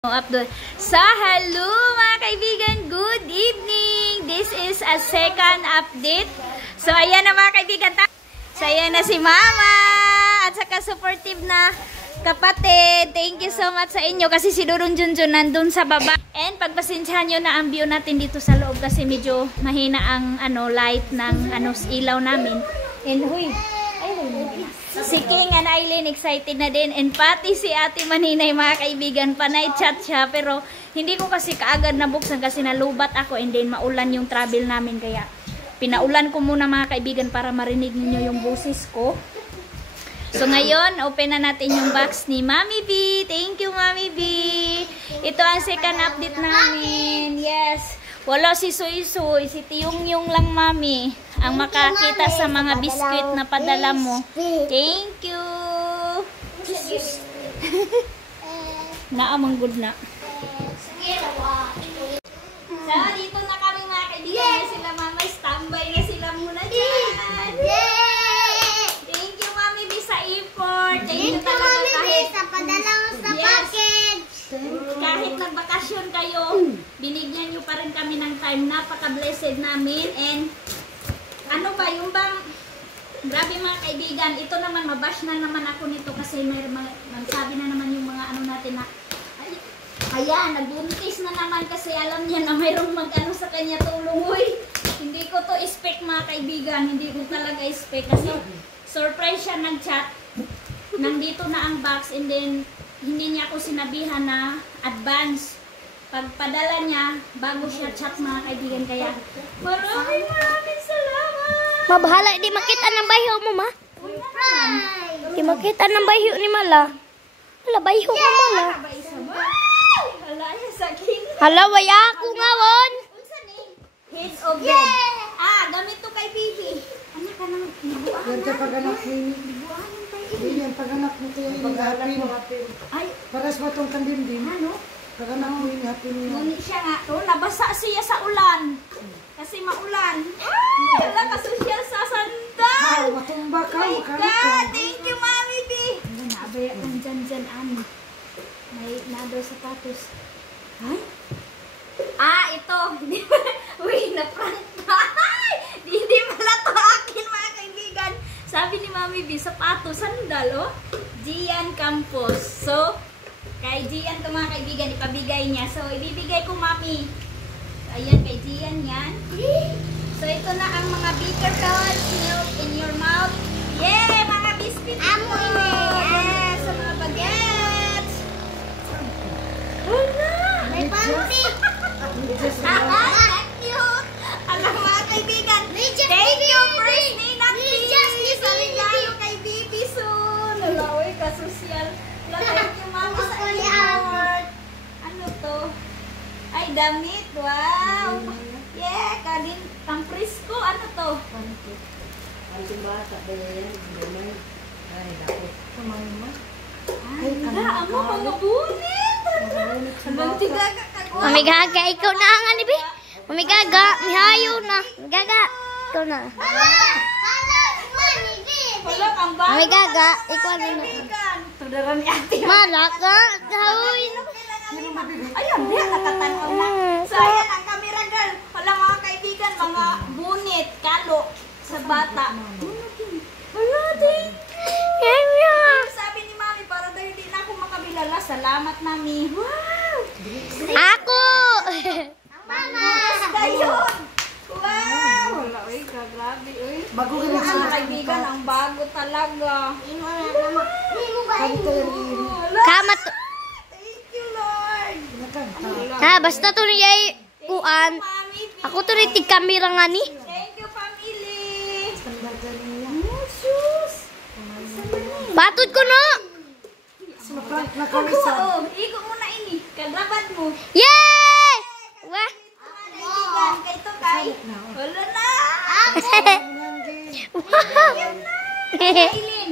Upload. Hello mga kaibigan, good evening. This is a second update. So ayan na mga kaibigan. So ayan na si Mama at saka supportive na kapatid. Thank you so much sa inyo kasi si Durun Junjun nandun sa baba. And pagpasensyahan nyo na ang view natin dito sa loob kasi medyo mahina ang light ng ilaw namin. And huy, si King and Aileen excited na din, and pati si Ate Maninay mga kaibigan, panay chat siya, pero hindi ko kasi kaagad nabuksan kasi nalubat ako and then maulan yung travel namin, kaya pinaulan ko muna mga kaibigan para marinig niyo yung boses ko. So ngayon, open na natin yung box ni Mami B. Thank you Mami B. Ito ang second update namin. Yes. Wala si Suy-Suy, si Tiyung-Yung lang Mami ang makakita sa mga biskuit na padala mo. Thank you. Naamang good na. So, dito na kami mga kaibigan. Sila Mama, standby na sila muna dyan. Thank you Mami B sa effort. Thank you talaga kahit sa padala mo sa package. Kahit nagbakasyon kayo, binigyan nyo pa rin kami ng time. Napaka-blessed namin. And ano ba, yung bang, grabe mga kaibigan, ito naman, mabash na naman ako nito kasi may sabi na naman yung mga natin na, ayan, nagbuntis na naman kasi alam niya na mayroong sa kanya tulong. Uy, hindi ko to expect mga kaibigan, hindi ko talaga expect kasi surprise siya nag-chat. Nandito na ang box and then hindi niya ako sinabihan na advance. Pagpadala niya, bago siya chat mga kaibigan, kaya maraming salamat. Mabahala, di makita ng bahiyo mo, ma. Di makita ng bahiyo ni Mala. Hala, bahiyo mo, Mala. Hala, sakin. Hala, waya ako ngawon. Head of bed. Gamit to kay Bibi. Anak ka nang ibuan. Yan ka pag-anak ni yan, pag-anak mo kayo yung hapin. Ay, Paras mo itong kandimdim. ano? Pag-anak mo yung hapin niya. Ngunit siya nga, nabasa siya sa ulan. Kasi maulan. Hala, kasusyal sa sandal. Matumba ka, My makalit God, ka. thank you, Mami B. Ano na, abaya kang dyan, Ani. May nado sapatos. Ay? Ito. Uy, na-prank pa. Hindi pala to akin, mga kaibigan. Sabi ni Mami B, sapatos, sandal, oh. Gian Campos. So, kay Gian to mga kaibigan, ipabigay niya. So, ibibigay ko, Mami. So, ayan, kay Gian yan. So, ito na ang mga bitter pills, milk in your mouth. Yay! Mga biscuit. Amo ini. Yes! Sa mga bagets. Wala! May panty. Cute! Alam mga kaibigan, thank you, First Ninang Peace! Sa regalo kay Bibi soon! Nalaway ka, sosyal. Thank you, Mama, sa effort. Ano to? Ay, damit. Wow! Yeah, kadin pang presko. Ano to? Ang bata ba yan? Ay, dapat. Ay, amo, mga bunit! Bantiga ka kagwa. Mamigaga, ikaw na ang ani, Bi. Mamigaga, mihayo na. Mamigaga, ikaw na. Wala kang bago. Mamigaga, ikaw na na. Tudara ni ate. Malaka, gawin. Ayun, diyan nakatanaw na. So, ayan ang camera girl. Wala mga kaibigan, mga bunit, kalo sa bata. Wala, thank you. Sabi ni Mami, para daw hindi na ako makabilala. Salamat, Mami. Wow! Ako! Mama! Gayon! Wow! Wala, uy, grabe, uy. Bago ka Mga na kaibigan, ang bago talaga. Wala. Kamat. Thank you, Lord. Ha, basta to niya kuan. Mami, Ako to ni tig-camera nga ni. thank you, family. Oh, shoes. Patod ko no. Naprank na kami sa... Oh, iko muna ini. Kadrabad mo. Yay! Wah. Kaibigan, kay to kay. Wala na. Wow. Kailin.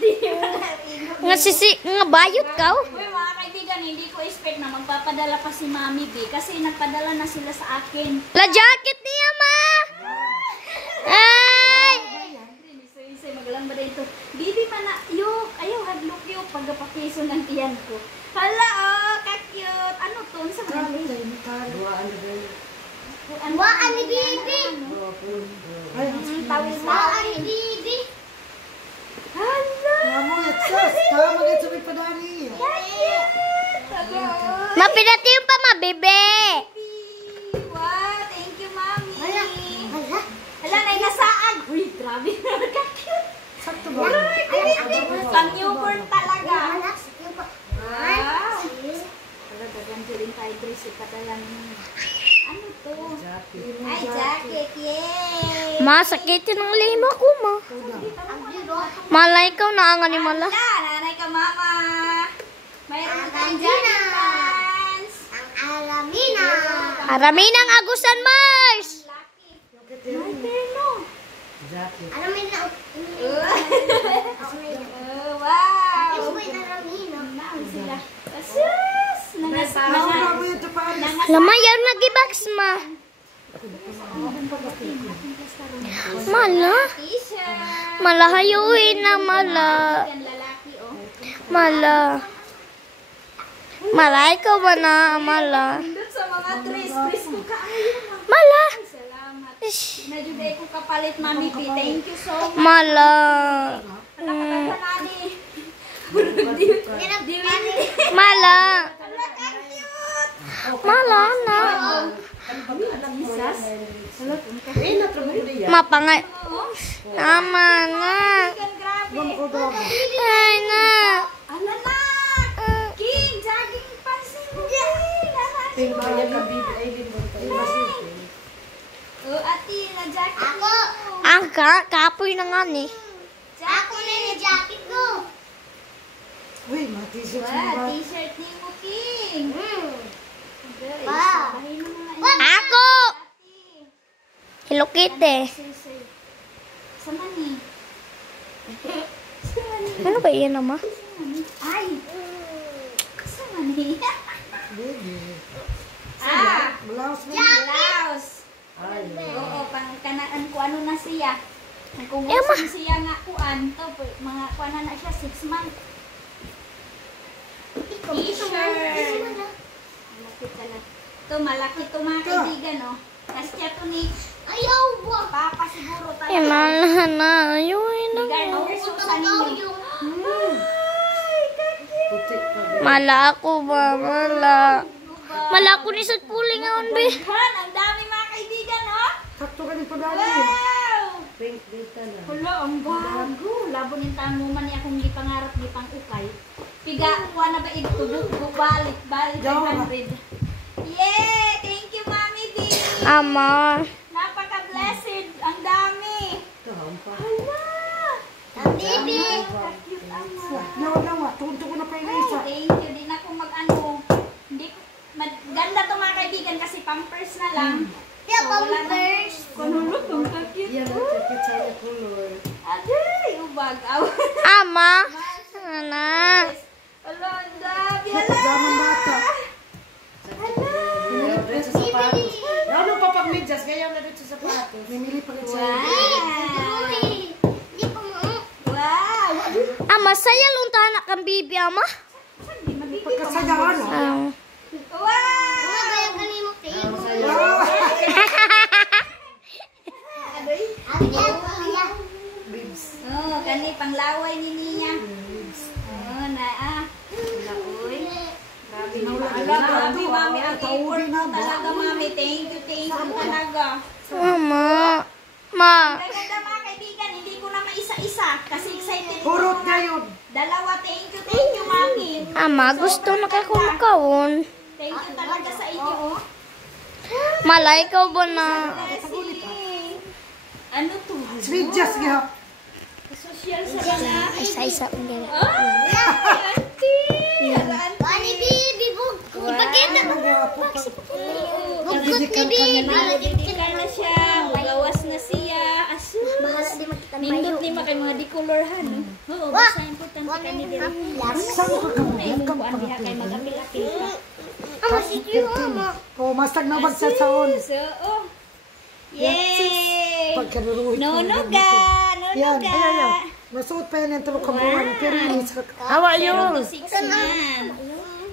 Di Nga sisi, nga bayot ka. Uy, mga kaibigan, hindi ko expect na magpapadala pa si Mami B. Kasi nagpadala na sila sa akin. La jacket niya, ma. Ay! Isa-isa, magalang ba dito? Bibi man na, yuk. Ayaw, hadlok yuk. Pagkapakiso ng tiyan ko. Hala, oh, ka-cute. hospital. Waan ni Bibi. Ay, Waan ni Bibi. kamu yatsos. Kamu yatsos sa may padani. Mapinati yung pa, Bibi. Wow, thank you, Mami. Hala. Hala, na nasaan. Uy, grabe. Sakto ba? Pang newborn talaga. Wala. Wow. Talaga, ganito rin tayo, Grace. Ipadalan mo. Ano to? Ay, jacket. Yay! Ma, sakit yun ang lima ko, ma. Malay ikaw na ang ni Mala. Wala, nanay ka, Mama. Mayroon tayong jacket pants. Aramin ang Agusan Mars. Wow! Sila. Asus! Kamu yatsos pa. Lamayan nag-ibox, ma. Mala. T-shirt. Mala, hayuin na, Mala. Yan lalaki, oh. Mala. Mala, ikaw ba na, Mala? Doon sa mga dress ko kaayo. Mala. Salamat. Ish. Najuday ko kapalit, Mami P. Thank you so much. Mala. Nani. Mala. Mala na. Mapangay. Tama na. Grabe. Ay na. Alala. King, jogging pansin mo. King, oh, ati, na-jacket mo. Ang kapoy na nga ni. Jacket ko. Uy, mga t-shirt Wow, mo ba? t-shirt ni mo, King. Guys, Wow. bahay mo na nga. Ako. Hello Kitty. Sama ni. Sama ni. Ano ba yan naman? Ay. Sama ni. Baby. Ah. Blouse mo. Blouse. Ay, Oo, pang kanaan ko ano na siya. Kung Emma. siya nga kuan to, mga kuan na siya 6 months. T-shirt. Malaki talaga. Ito, malaki to mga kaibigan, no? Tapos siya to ni Papa siguro Ay, talaga. Mala na. Ayun na. Bigay mo sa ninyo. Ay, puti pa. Mala ako ba? Mala. Mala ako ni sa puling ngayon, be. Han, ang dami mga kaibigan, no? Sakto ka ni padani. Wow! Pink data na. Hala, ang bago. Labo ng tamuman niya kung di pangarap, di pang ukay. Piga, kuha na ba ito? Balik, 500. Yay! Thank you, Mami B. Ama. Napaka-blessed. Ang dami. Hala! Baby. Cute, ama. Nawa, tunto ko na pa yung isa. Thank you. Di na ako mag-ano. Hindi ko, ganda to mga kaibigan kasi pampers na lang. Pampers. Kunulog, ang cute. Yan, kapit sa iyo color. Aday, ubag. Aw. Ama. Ana. Hala, ang dami. Pajama bata. Hala. Pinili sa sapatos. Ano pa pag medyas? Ngayon na dito sa sapatos. Mimili pa rin sa Wow. Ama, saya luntahan na kang bibi, ama. pagkasayahan. Wow. Oh, kani panglaway ni niya. Oh, na Laoy. Grabe, mami. Ang effort mo talaga, mami. Thank you talaga. Mama. Ma. Ganda mga kaibigan, hindi ko na maisa-isa kasi excited Purot ako. ngayon. Dalawa, thank you, mami. Ama, gusto na kay kumakaon. Thank you talaga sa inyo. Malay ka ba na? Blessing. Ano to? Medyas nga. Social sa mga. Isa-isa ang gano'n. Ay, auntie! Ipakita mo. Nadidikan na siya. Magawas na siya. Asus. Nindot ni makay mga dikolorhan. Oo, basta importante ka ni Diri. Saan ko ka mo? Kuan diha kay mag-apil-apil ka. Oh, masag na magsasaon. So, oh. Yay! Pagkaruruhit. Nunuga! Yan, Nunuga! ayan. Masuot pa yan yung tulog kabuhan. Pero yun sa... Awa yun. 6 yan.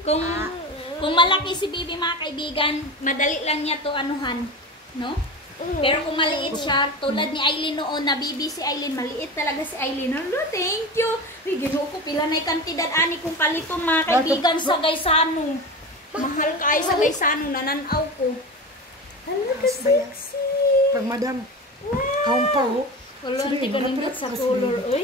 Kung Kung malaki si Bibi mga kaibigan, madali lang niya to anuhan, no? Pero kung maliit siya, tulad ni Aileen noon, na Bibi si Aileen, maliit talaga si Aileen. Hello, thank you. Uy, ginuo ko pila na kantidad ani kung paliton mga kaibigan sa Gaisano. Mahal ka ay sa Gaisano, nananaw ko. Hello, ka-sexy. Pag madam, Wow. haong pa ho. Wala, hindi ko nandot sa color. Uy,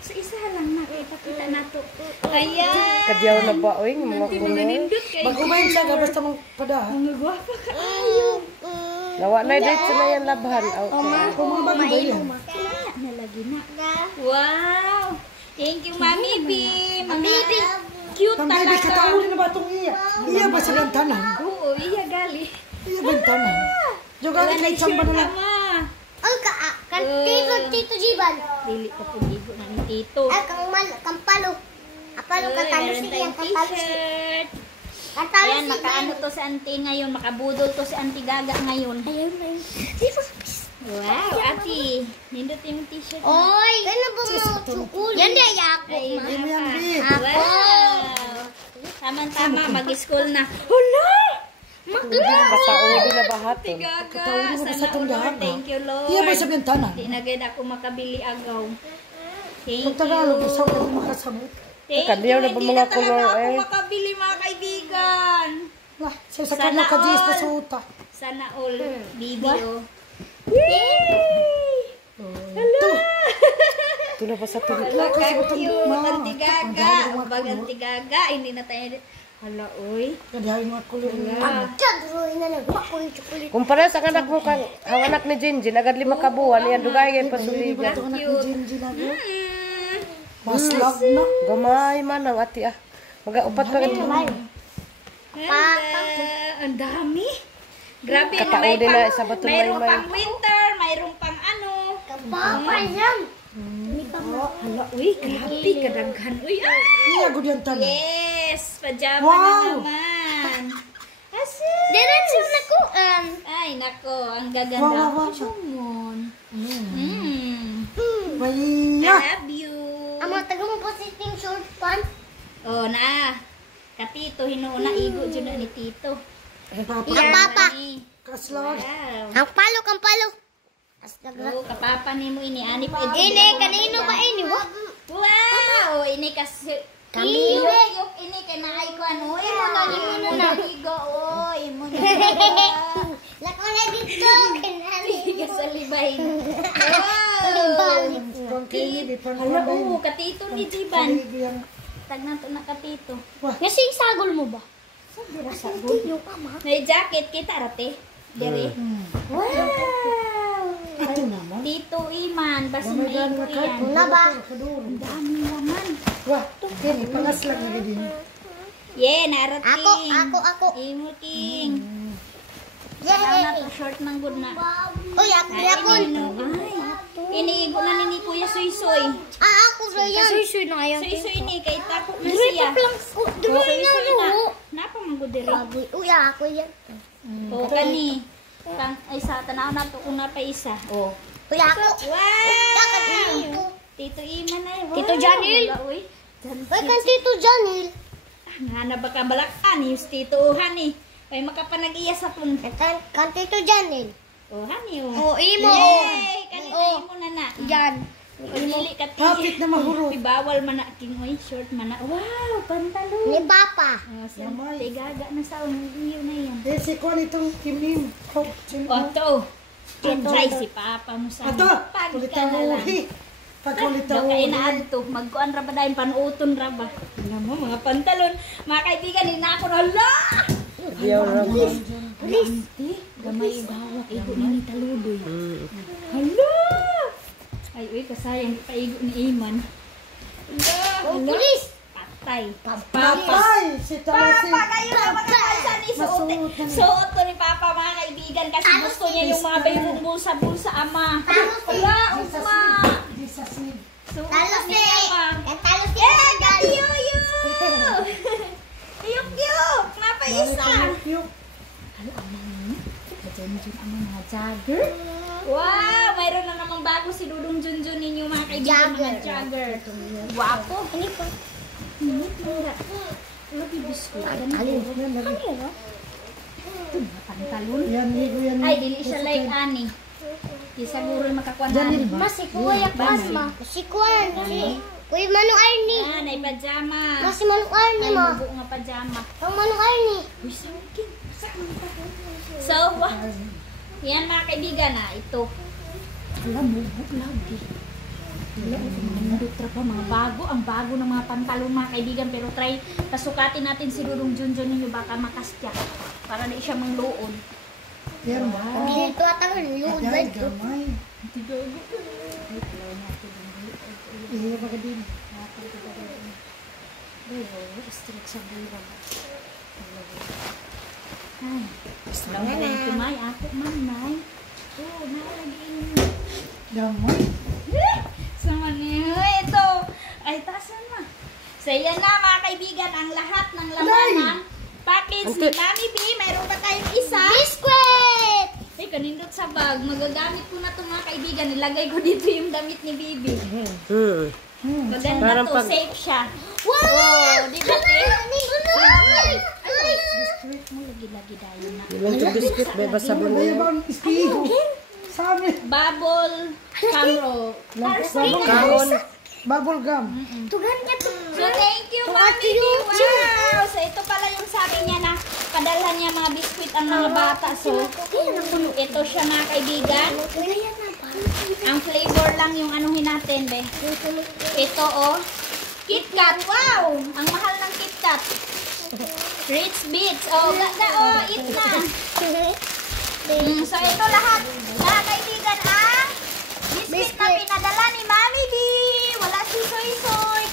sa isa lang na. Ipakita na to. Ayan. Kadyaw na ba, oy? Mga Hindi mo kulay. nanindot kayo. Bagumain siya, basta mong pada. Mga gwapa ka. Ayaw. Nawa na dito na yan labhan. Kung mga bago ba yan? Nalagi na. Wow. Thank you, Mami B. Mga cute Pang baby, talaga. katauli na ba itong iya? Iya ba sa gantanan? Oo, iya gali. Iya gantanan. Jogali kay Chamba na lang. Ang kan Tito Jiban. Dili ka po ligo na ni Tito. Kang palo. Apalo ka talo Meron siya tayong kang palo. t-shirt. Katalo Ayan, makaano to si Auntie ngayon. Makabudol to si Auntie Gaga ngayon. Ayun na yun. Wow, Ate. Nindot yung t-shirt. Oy! Kaya ba mo chukul? Yan di ay ako. Ay, Yan yan, B. wow. Tama-tama, mag-school na. Hala! Batauli na bahat. Gaga, Katauli mo ba sa sana itong Lord. lahat, ha? Thank you, Lord. Iya ba sa gantanan? Di na ganda ako makabili agaw. Thank Pag Tagalog, you. isa ka makasamot. Thank you. Kadyaw na ba Hindi mga na talaga color, ako eh? makabili mga kaibigan. Lah, sa kanya ka Diyos pa sa uta. Sana all. Bibi, oh. Yay! Ito. Ito na ba sa tuloy? Cute. Antigaga. Bag antigaga. Hindi na tayo. Hala, oy. Kadihayin mga kulay. Hala. Chadroy na lang. Makulit chocolate. Kumpara sa anak mo kang ang anak ni Jinjin, agad 5 kabuan, yan dugay kay pasuligan. Ito anak ni Jinji na go. Mm. Mas love na. Gamay man ang ati ah. Mag-upat ka ganito. Hala. Ang dami. Grabe. Kataon din na sa bato mayroong may. pang winter. Mayroong pang ano. Papa yan. Hala, uy. Grabe. Kadaghan. Uy, ah. Iya, good yan tanan. Yes. Pajama Wow. na naman. Asin. Diretso na ko. Ay, nako. Ang gaganda. Wow, wow, wow. Sumon. I Baya. love you. Ang mga taga mo positing short pants. Oh, na. Katito, hinuuna. Igo dyan na ni Tito. Papa. Ang papa. Kaslag. Wow. Ang palo, kang palo. Oh, kapapa ni mo ini. Ani pa. Ini, kanino ba ini? Wow! Ini kasi... Kami. Iyok, ini kay naay ko ano. Imo na, imo na nahigo. Oh, imo na. Lako na dito. Kinali. Kasalibay. Wow! Kung kini, di pa Hala, oo, katito ni Jiban. Kalibiyan. Tag na to na katito. Kasi sagol mo ba? Dira sa gul. Yung ama. May jacket kita rate. Dere. Wow! Ito naman. Tito Iman, basta Mamay maigo gano'n na kahit. yan. Na ba? Ang dami naman. Wah, kini, pangaslang na din. Yeah, narating. Ako. Imo King. Saka na Yay! to short ng good na. Uy, ako yapon. Iniigo na ni Kuya Suy-Suy. Ako sa yan. Suy-suy na ngayon. Suy-Suy ni, kay tako na siya. Dumi na Suy-Suy na. ro. Napa man good diri. Uy, ako yan. O kani. Ay sa tanaw na to una pa isa. O. Uy, ako. Wow! Tito Iman ay. Wow. Tito Janil. Wala, uy. Uy, kan Tito Janil. Nga na baka balakan yung Tito Hani. Ay makapanag-iya sa pun. Kan Tito Janil. O Hani o. Oh, imo. Yay! Kanina imo na na. Yan. Dili ka Kapit na mahurot. Bawal man na king oy short man na. Wow, pantalon. Ni Papa. Samay. Gaga na sa iyo na yan. Eh, si Kwan itong kimim. Oto. Try si Papa mo sa. Ato, Pag ulit ka na lang. tahuhi. Pag ulit Daw kay tahuhi. naadto, magkuan ra ba dahil panuuton ra ba? Alam mo mga pantalon, mga kaibigan ni na ako na la. Kadyaw na ba? Auntie, gamay gawak igo ni taludoy. Hala! Ay, uy, kasayang paigo ni Iman. Hala! Oh, pulis. Patay. Papay! Si Talasi. Papa, kayo na magkakaisan ni suot to ni Papa, mga kaibigan, kasi gusto niya yung mga bayrong bulsa-bulsa, ama. Wala, uma. Jesus name. Suot Talos ni ni. Papa. Kan talos ni. Eh, katiyo-yo! Iyok-yuk! Napaisa! Wow! Mayroon na namang bago si Dudong Junjun ninyo, mga kaibigan, mga jogger. Wapo. Ini po. Lagi biskuit. Alin? Yan, lagi. Pantalon. Yan, ligo yan. Ay, dili siya like ani. Di siguro makakuha na. Yan, ba? Mas ikuya kwan ma. Si kwan. Si Kuya Manong Arnie. Yan, ay pajama. Mas si Manong Arnie Ay, ma. buo nga pajama. Ang Manong Arnie. Uy, sakin. So, yan mga kaibigan na, ito. Alam mo, lagi. Wala ko mandutra pa, mga bago. Ang bago ng mga pantalon mga kaibigan. Pero try, pasukatin natin si Dudong Junjun ninyo, baka makastya. Para di siya mangluon. Yan ba? Dito atang luod ba Ay, ito? gamay. Iya ba ka din? Ay, salamat na kumay. Ako man, nay. Oo, nalagin. Gamay. Sama niyo. Ito. Ay, tasan na. So, yan na mga kaibigan. Ang lahat ng laman ng package ni Mami B. Mayroon pa tayong isa. Biscuit! Ay, kanindot sa bag. Magagamit ko na ito mga kaibigan. Nilagay ko dito yung damit ni Bibi. Maganda Parang to. pag- Safe siya. Wow! Di ba, te? Ay! Biskuit mo. Lagi-lagi dahil na. Ilan to biscuit, beba sabon Kaya mo. ba ang istigo? Sa amin. Bubble camro. Kaon. Bubble gum. Tugan ka to. So, thank you, Mami B. Wow! So, ito pala yung sabi niya na padalhan niya mga biskuit ang mga bata. So, ito siya mga kaibigan. Kaya na ba? Ang flavor lang yung anuhin natin, be. Ito, oh. KitKat. Wow! Ang mahal ng KitKat. Rich Bits. Oh, ganda, oh. Eat na. So, ito lahat. Mga kaibigan, ang biscuit na pinadala ni Mami B. Wala si Soy-Soy.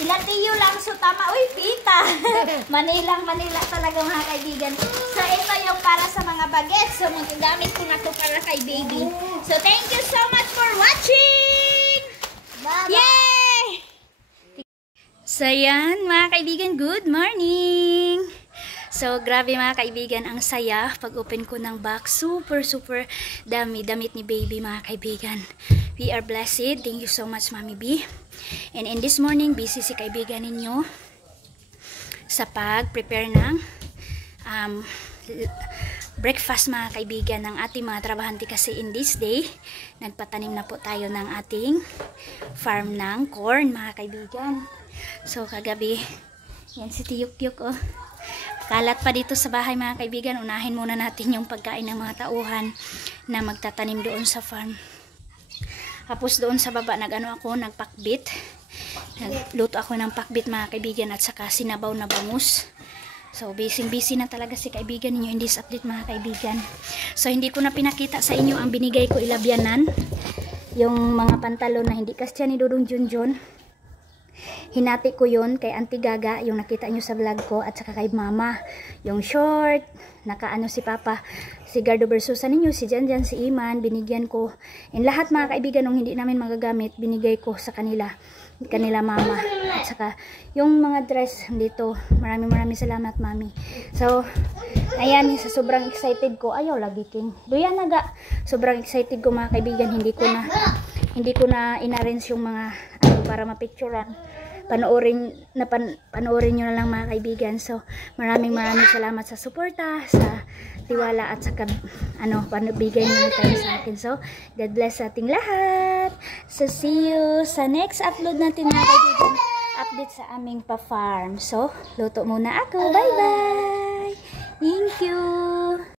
Sila Tiyo lang. So, tama. Uy, pita. Manila talaga mga kaibigan. So, ito yung para sa mga bagets. So, magagamit ko na to para kay baby. So, thank you so much for watching! Yay! So, yan mga kaibigan. Good morning! So, grabe mga kaibigan, ang saya pag open ko ng box. Super dami damit ni baby mga kaibigan. We are blessed. Thank you so much, Mami B. And in this morning, busy si kaibigan ninyo sa pag-prepare ng breakfast mga kaibigan ng ating mga trabahante kasi in this day, nagpatanim na po tayo ng ating farm ng corn mga kaibigan. So, kagabi, yan si Tiyuk-Yuk, oh. Kalat pa dito sa bahay mga kaibigan. Unahin muna natin yung pagkain ng mga tauhan na magtatanim doon sa farm. Tapos doon sa baba nagpakbit. Nagluto ako ng pakbit mga kaibigan at saka sinabaw na bangus. So busy na talaga si kaibigan ninyo in this update mga kaibigan. So hindi ko na pinakita sa inyo ang binigay ko ilabyanan. Yung mga pantalon na hindi kasya ni Dudong Junjun. Hinati ko yun kay Auntie Gaga, yung nakita nyo sa vlog ko, at saka kay Mama. Yung short, nakaano si Papa, si Gardo Versusa ninyo, si Janjan, si Iman, binigyan ko. And lahat mga kaibigan, nung hindi namin magagamit, binigay ko sa kanila Mama. At saka, yung mga dress dito, maraming salamat, Mami. So, ayan, sa sobrang excited ko, ayaw lagi king. Duyan naga, sobrang excited ko mga kaibigan, hindi ko na inarrange yung mga para mapicturean. Panoorin nyo na lang mga kaibigan. So, maraming salamat sa suporta, sa tiwala at sa panabigay nyo tayo sa akin. So, God bless sa ating lahat. So, see you sa next upload natin mga kaibigan. Update sa aming pa-farm. So, luto muna ako. Bye-bye!